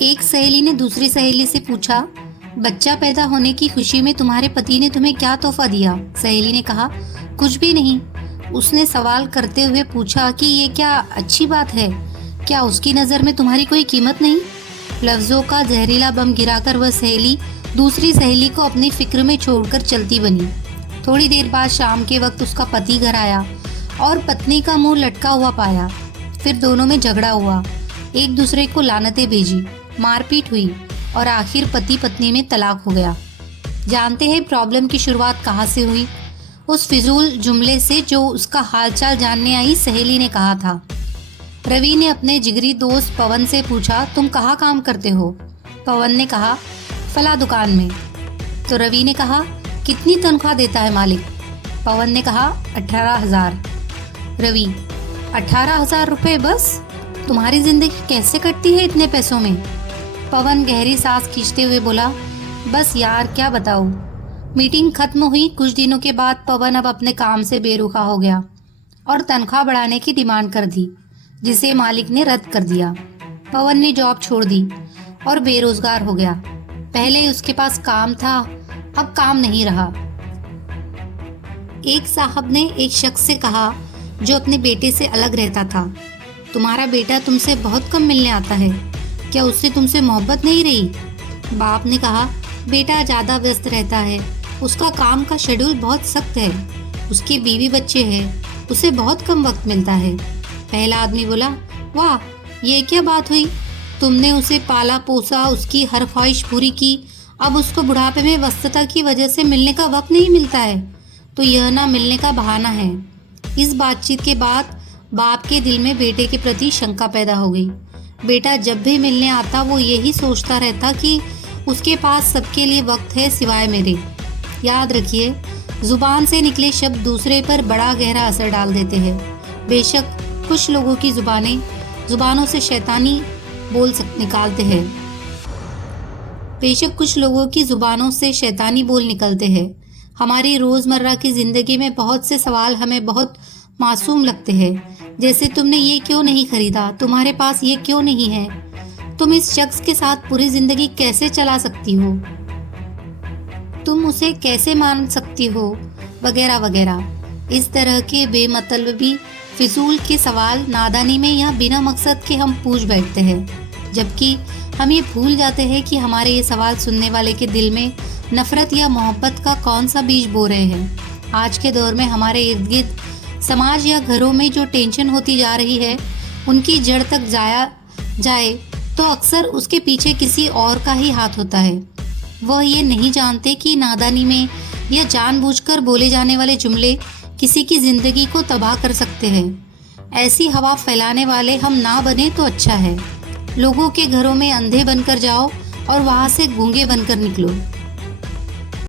एक सहेली ने दूसरी सहेली से पूछा, बच्चा पैदा होने की खुशी में तुम्हारे पति ने तुम्हें क्या तोहफा दिया? सहेली ने कहा, कुछ भी नहीं। उसने सवाल करते हुए पूछा कि ये क्या अच्छी बात है? क्या उसकी नज़र में तुम्हारी कोई कीमत नहीं? लफ्ज़ों का जहरीला बम गिराकर वह सहेली दूसरी सहेली को अपनी फिक्र में छोड़कर चलती बनी। थोड़ी देर बाद शाम के वक्त उसका पति घर आया और पत्नी का मुंह लटका हुआ पाया। फिर दोनों में झगड़ा हुआ, एक दूसरे को लानतें भेजी, मारपीट हुई और आखिर पति पत्नी में तलाक हो गया। जानते हैं प्रॉब्लम की शुरुआत कहाँ से हुई? उस फिजूल जुमले से जो उसका हालचाल जानने आई सहेली ने कहा था। रवि ने अपने जिगरी दोस्त पवन से पूछा, तुम कहाँ काम करते हो? पवन ने कहा, फला दुकान में। तो रवि ने कहा, कितनी तनख्वाह देता है मालिक? पवन ने कहा, 18,000। रवि, 18,000 रुपये बस? तुम्हारी जिंदगी कैसे कटती है इतने पैसों में? पवन गहरी सांस खींचते हुए बोला, बस यार क्या बताऊँ। मीटिंग खत्म हुई। कुछ दिनों के बाद पवन अब अपने काम से बेरुखा हो गया और तनख्वाह बढ़ाने की डिमांड कर दी, जिसे मालिक ने रद्द कर दिया। पवन ने जॉब छोड़ दी और बेरोजगार हो गया। पहले उसके पास काम था, अब काम नहीं रहा। एक साहब ने एक शख्स से कहा जो अपने बेटे से अलग रहता था, तुम्हारा बेटा तुमसे बहुत कम मिलने आता है, क्या उससे तुमसे मोहब्बत नहीं रही? बाप ने कहा, बेटा ज़्यादा व्यस्त रहता है, उसका काम का शेड्यूल बहुत सख्त है, उसकी बीवी बच्चे हैं, उसे बहुत कम वक्त मिलता है। पहला आदमी बोला, वाह ये क्या बात हुई? तुमने उसे पाला पोसा, उसकी हर ख्वाहिश पूरी की, अब उसको बुढ़ापे में व्यस्तता की वजह से मिलने का वक्त नहीं मिलता है, तो यह ना मिलने का बहाना है। इस बातचीत के बाद बाप के दिल में बेटे के प्रति शंका पैदा हो गई। बेटा जब भी मिलने आता वो यही सोचता रहता कि उसके पास सबके लिए वक्त है सिवाय मेरे। याद रखिए, जुबान से निकले शब्द दूसरे पर बड़ा गहरा असर डाल देते हैं। बेशक कुछ लोगों की जुबानों से शैतानी निकालते हैं। बेशक कुछ लोगों की जुबानों से शैतानी बोल निकलते हैं। हमारी रोज़मर्रा की ज़िंदगी में बहुत से सवाल हमें बहुत मासूम लगते हैं, जैसे तुमने ये क्यों नहीं खरीदा, तुम्हारे पास ये क्यों नहीं है, तुम इस शख्स के साथ पूरी ज़िंदगी कैसे चला सकती हो, तुम उसे कैसे मान सकती हो, वगैरह वगैरह। इस तरह के बेमतलबी फिजूल के सवाल नादानी में या बिना मकसद के हम पूछ बैठते हैं, जबकि हम ये भूल जाते हैं कि हमारे ये सवाल सुनने वाले के दिल में नफरत या मोहब्बत का कौन सा बीज बो रहे हैं। आज के दौर में हमारे इर्द गिर्द समाज या घरों में जो टेंशन होती जा रही है, उनकी जड़ तक जाए तो अक्सर उसके पीछे किसी और का ही हाथ होता है। वह ये नहीं जानते कि नादानी में या जानबूझकर बोले जाने वाले जुमले किसी की ज़िंदगी को तबाह कर सकते हैं। ऐसी हवा फैलाने वाले हम ना बने तो अच्छा है। लोगों के घरों में अंधे बनकर जाओ और वहाँ से गूंगे बनकर निकलो।